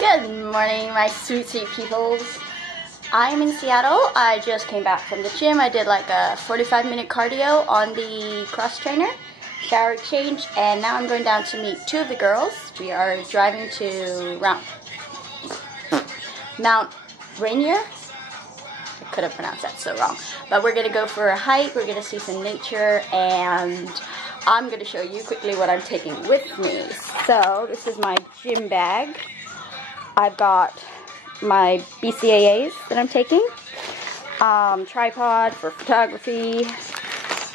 Good morning, my sweet peoples. I'm in Seattle. I just came back from the gym. I did like a 45-minute cardio on the cross trainer, shower change, and now I'm going down to meet two of the girls. We are driving to Mount Rainier. I could have pronounced that so wrong. But we're going to go for a hike, we're going to see some nature, and I'm going to show you quickly what I'm taking with me. So, this is my gym bag. I've got my BCAAs that I'm taking, tripod for photography,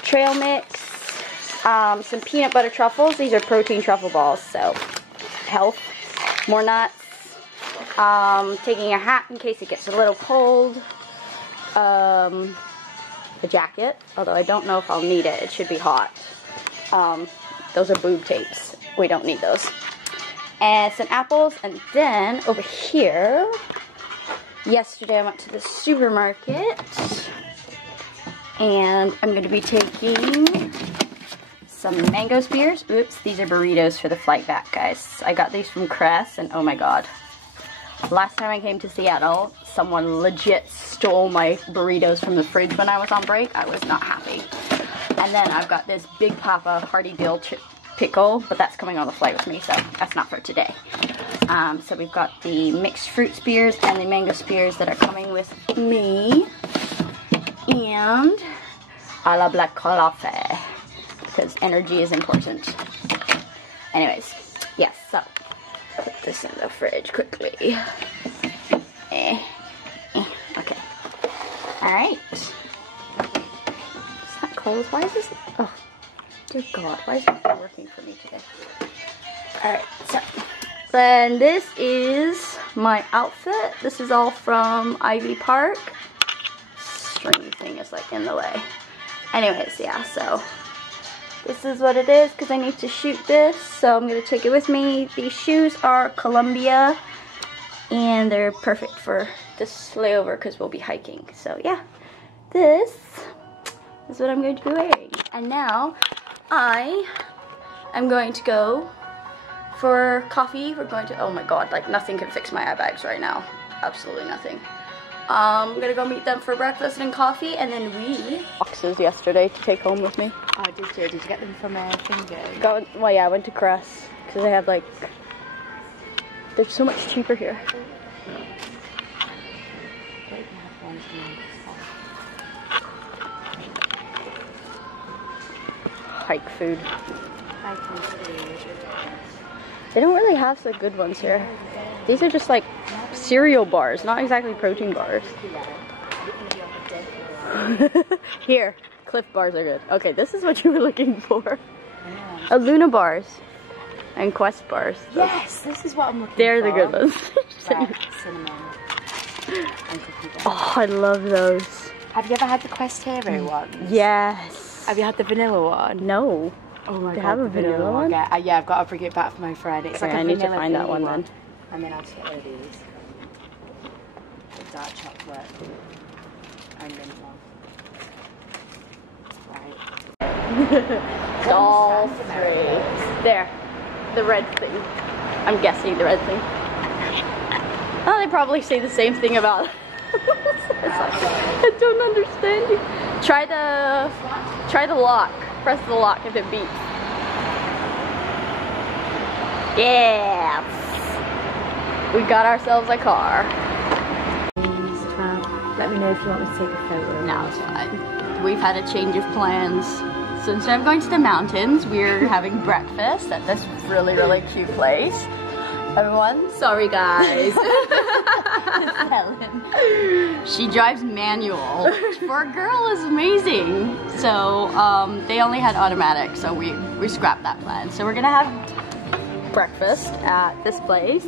trail mix, some peanut butter truffles. These are protein truffle balls, so health, more nuts, taking a hat in case it gets a little cold, a jacket, although I don't know if I'll need it. It should be hot. Those are boob tapes. We don't need those. And some apples, and then over here, yesterday I went to the supermarket, and I'm going to be taking some mango spears. Oops, these are burritos for the flight back, guys. I got these from Crest, and oh my god. Last time I came to Seattle, someone legit stole my burritos from the fridge when I was on break. I was not happy. And then I've got this Big Papa Hearty Dill pickle, but that's coming on the flight with me, so that's not for today. So we've got the mixed fruit spears and the mango spears that are coming with me, and a la black coffee, because energy is important. Anyways, yes, so put this in the fridge quickly. Okay. Alright. Is that closed? Why is this? Oh. Dear God, why is this not working for me today? Alright, so then this is my outfit. This is all from Ivy Park. String thing is like in the way. Anyways, yeah, so this is what it is because I need to shoot this, so I'm going to take it with me. These shoes are Columbia, and they're perfect for this layover because we'll be hiking. So yeah, this is what I'm going to be wearing. And now I am going to go for coffee. We're going to, oh my god, like nothing can fix my eye bags right now. Absolutely nothing. I'm gonna go meet them for breakfast and coffee, and then we boxes yesterday to take home with me. Oh, did you? Did you get them from a finger? Well, yeah, I went to Crest because they have like, they're so much cheaper here. Hike food. They don't really have so good ones here. These are just like cereal bars, not exactly protein bars. Here, Cliff bars are good. Okay, this is what you were looking for. A Luna bars and Quest bars. Yes, this is what I'm looking for. They're the good ones. Right, cinnamon. Oh, I love those. Have you ever had the Quest Hero ones? Yes. Have you had the vanilla one? No. Oh my god, have a vanilla one? Yeah, I've got to bring it back for my friend. It's okay, like a I need to find that one then. And then I'll just get these. The dark chocolate and mint one. Right. All three. There. The red thing. I'm guessing the red thing. Oh, they probably say the same thing about I don't understand you. Try the lock. Press the lock if it beeps. Yes! We got ourselves a car. Let me know if you want me to take a photo. No, it's fine. We've had a change of plans. So instead of going to the mountains, we're having breakfast at this really, really cute place. Everyone, sorry guys. Helen. She drives manual. For a girl is amazing. So they only had automatic, so we scrapped that plan. So we're gonna have breakfast at this place,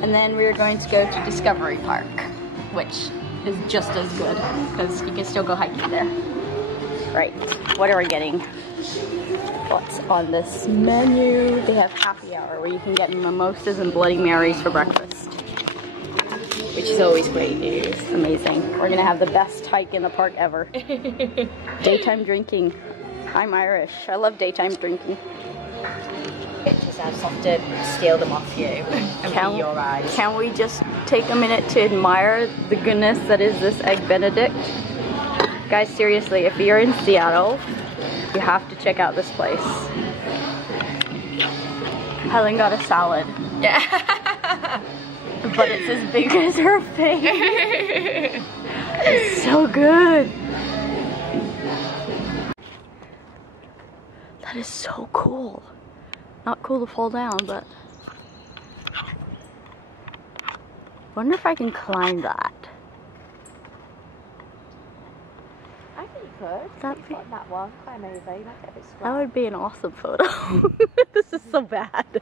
and then we're going to go to Discovery Park, which is just as good because you can still go hiking there. Right, what are we getting? What's on this menu? They have happy hour where you can get mimosas and Bloody Marys for breakfast, which is always great news. Amazing. We're gonna have the best hike in the park ever. Daytime drinking. I'm Irish. I love daytime drinking. pictures, I just have to steal them off you and be your eyes. Can we just take a minute to admire the goodness that is this Egg Benedict? Guys, seriously, if you're in Seattle, you have to check out this place. Helen got a salad. Yeah. But it's as big as her face. It's so good. That is so cool. Not cool to fall down, but wonder if I can climb that. I think you could. That'd be, on that one, climb over, you might get a bit sweaty. that would be an awesome photo. This is so bad.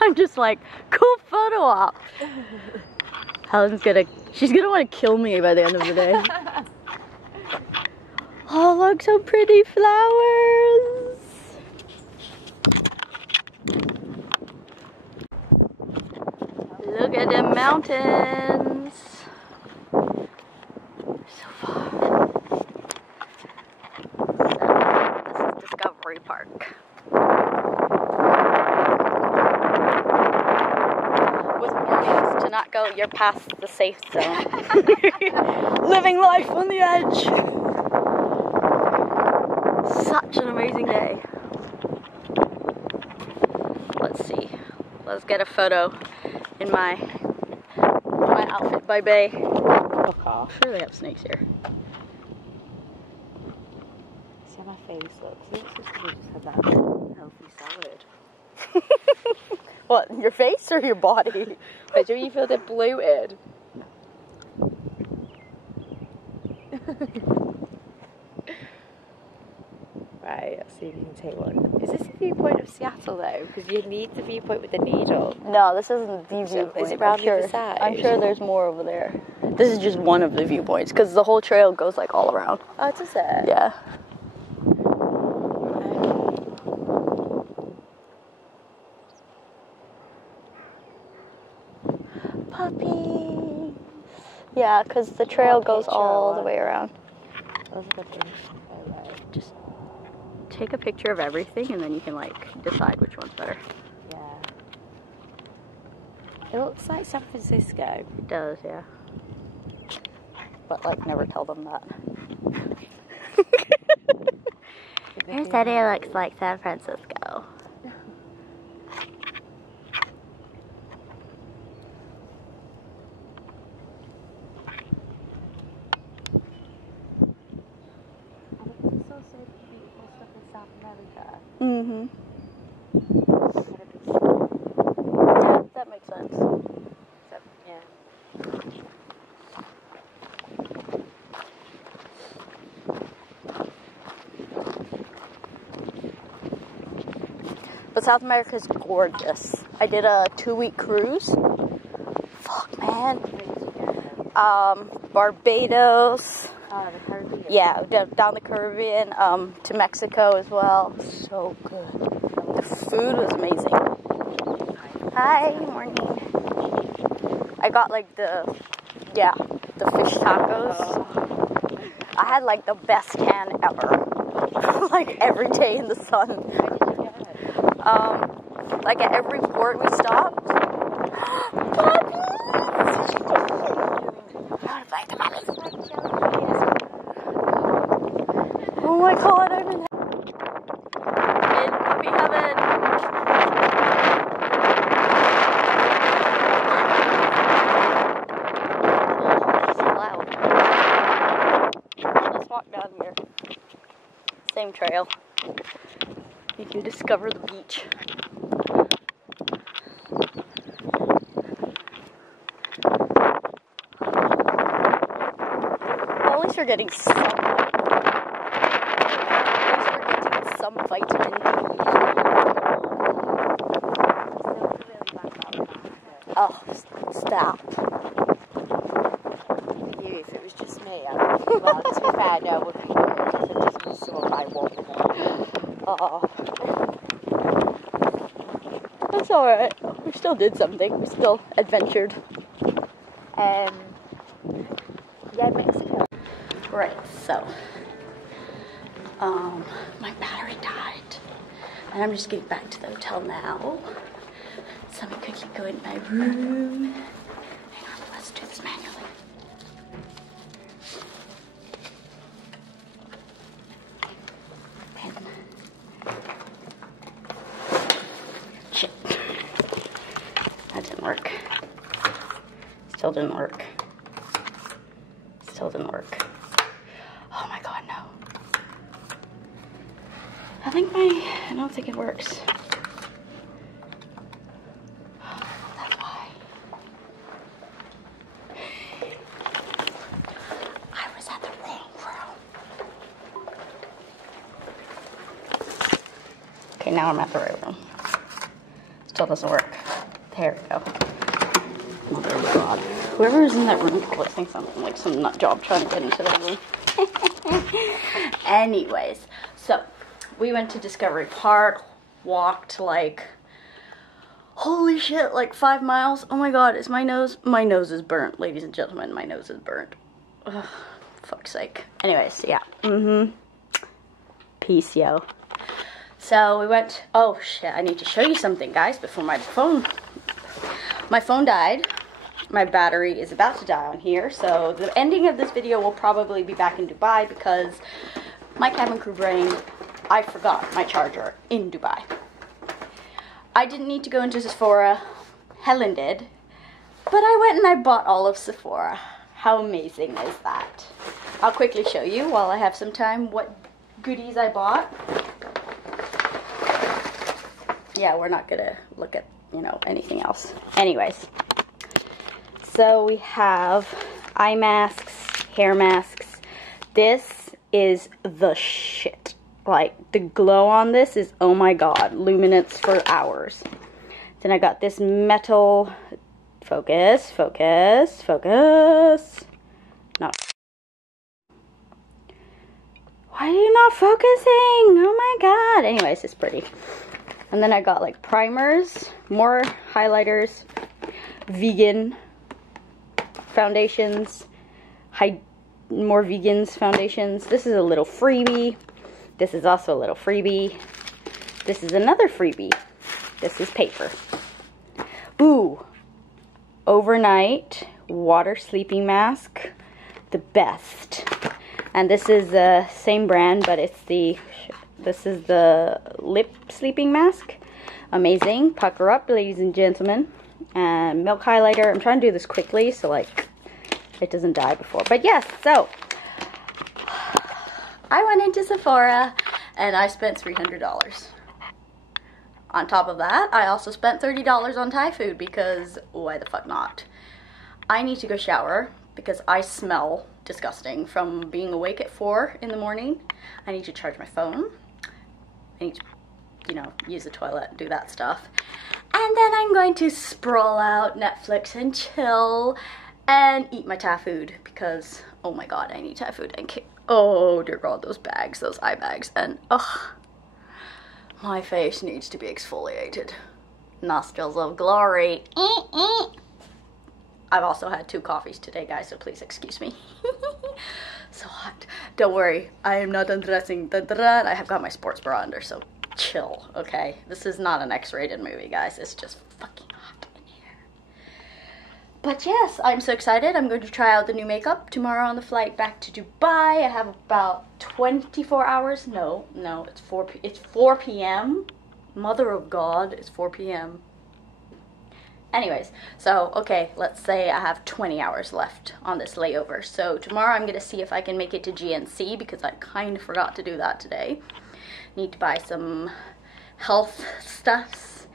I'm just like, cool photo op. Helen's she's gonna want to kill me by the end of the day. Oh, look, so pretty flowers. Look at the mountains. So far. So, this is Discovery Park. With warnings to not go, you're past the safe zone. Living life on the edge. Such an amazing day. Let's see. Let's get a photo in my outfit by Bay. I'm sure they have snakes here. See how my face looks? It looks as if we just had that healthy salad. What, your face or your body? But do you feel they're bloated? Right, let's see if you can take one. Is this the viewpoint of Seattle though? Because you need the viewpoint with the needle. No, this isn't the viewpoint. Is it round the other side? I'm sure there's more over there. This is just one of the viewpoints because the whole trail goes like all around. Oh, does it? Yeah. Puppies. Yeah, because the trail goes all the way around. Those are the things. Just take a picture of everything and then you can like decide which one's better. Yeah. It looks like San Francisco. It does, yeah. But like never tell them that. Who said it looks like San Francisco? Mm-hmm. Yeah, that makes sense. So, yeah. But South America is gorgeous. I did a 2-week cruise. Fuck, man. Barbados. Oh, the Caribbean. Yeah, down the Caribbean, to Mexico as well. So good. The food was amazing. Hi, morning. I got like the fish tacos. Oh. I had like the best tan ever. Like every day in the sun. Where did you go? Like at every port we stopped. Oh my god, I'm in puppy heaven. So loud. Let's walk down here. Same trail. You can discover the beach. Well, at least you're getting some vitamin D. Oh, stop. You, if it was just me, well, to be fair, no, we'll just miss someone by walking on. Oh. That's alright. We still did something. We still adventured. Yeah, Mexico. Right, so my battery died. And I'm just getting back to the hotel now. So I'm gonna quickly go in my room. Hang on, let's do this manually. Pen. Shit. That didn't work. Still didn't work. Still didn't work. Oh my god, no. I don't think it works. That's why. I was at the wrong room. Okay, now I'm at the right room. Still doesn't work. There we go. Mother of God. Whoever is in that room probably thinks I'm like some nut job trying to get into that room. Anyways, so we went to Discovery Park, walked like, holy shit, like 5 miles. Oh my god, is my nose is burnt, ladies and gentlemen, my nose is burnt. Ugh, fuck's sake. Anyways, yeah, peace, yo. So we went, oh shit, I need to show you something, guys, before my phone died. My battery is about to die on here, so the ending of this video will probably be back in Dubai because my cabin crew brain, I forgot my charger in Dubai. I didn't need to go into Sephora, Helen did, but I went and I bought all of Sephora. How amazing is that? I'll quickly show you while I have some time what goodies I bought. Yeah, we're not gonna look at, you know, anything else. Anyways. So we have eye masks, hair masks. This is the shit. Like, the glow on this is, oh my god, luminance for hours. Then I got this metal, focus. Not. Why are you not focusing? Oh my god. Anyways, it's pretty. And then I got like primers, more highlighters, vegan foundations, more vegans foundations. This is a little freebie. This is also a little freebie. This is another freebie. This is paper. Ooh, overnight water sleeping mask, the best. And this is the same brand, but this is the lip sleeping mask. Amazing. Pucker up, ladies and gentlemen. And milk highlighter. I'm trying to do this quickly so like it doesn't die before. But yes, so I went into Sephora and I spent $300. On top of that, I also spent $30 on Thai food because why the fuck not? I need to go shower because I smell disgusting from being awake at 4 in the morning. I need to charge my phone. I need to, you know, use the toilet, do that stuff. And then I'm going to sprawl out, Netflix and chill and eat my Thai food because, oh my god, I need Thai food. And oh dear god, those bags, those eye bags, and ugh, my face needs to be exfoliated. Nostrils of glory. I've also had 2 coffees today, guys, so please excuse me. So hot. Don't worry, I am not undressing. I have got my sports bra under, so chill, okay? This is not an X-rated movie, guys. It's just fucking hot in here. But yes, I'm so excited. I'm going to try out the new makeup tomorrow on the flight back to Dubai. I have about 24 hours. No, it's 4 p.m. Mother of God, it's 4 p.m. Anyways, so, okay, let's say I have 20 hours left on this layover. So tomorrow I'm going to see if I can make it to GNC because I kind of forgot to do that today. Need to buy some health stuffs.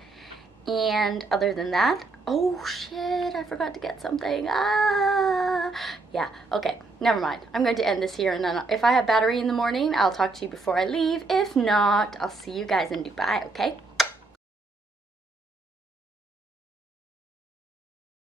And other than that, oh shit, I forgot to get something. Yeah, okay, never mind. I'm going to end this here, and then if I have battery in the morning, I'll talk to you before I leave. If not, I'll see you guys in Dubai, okay?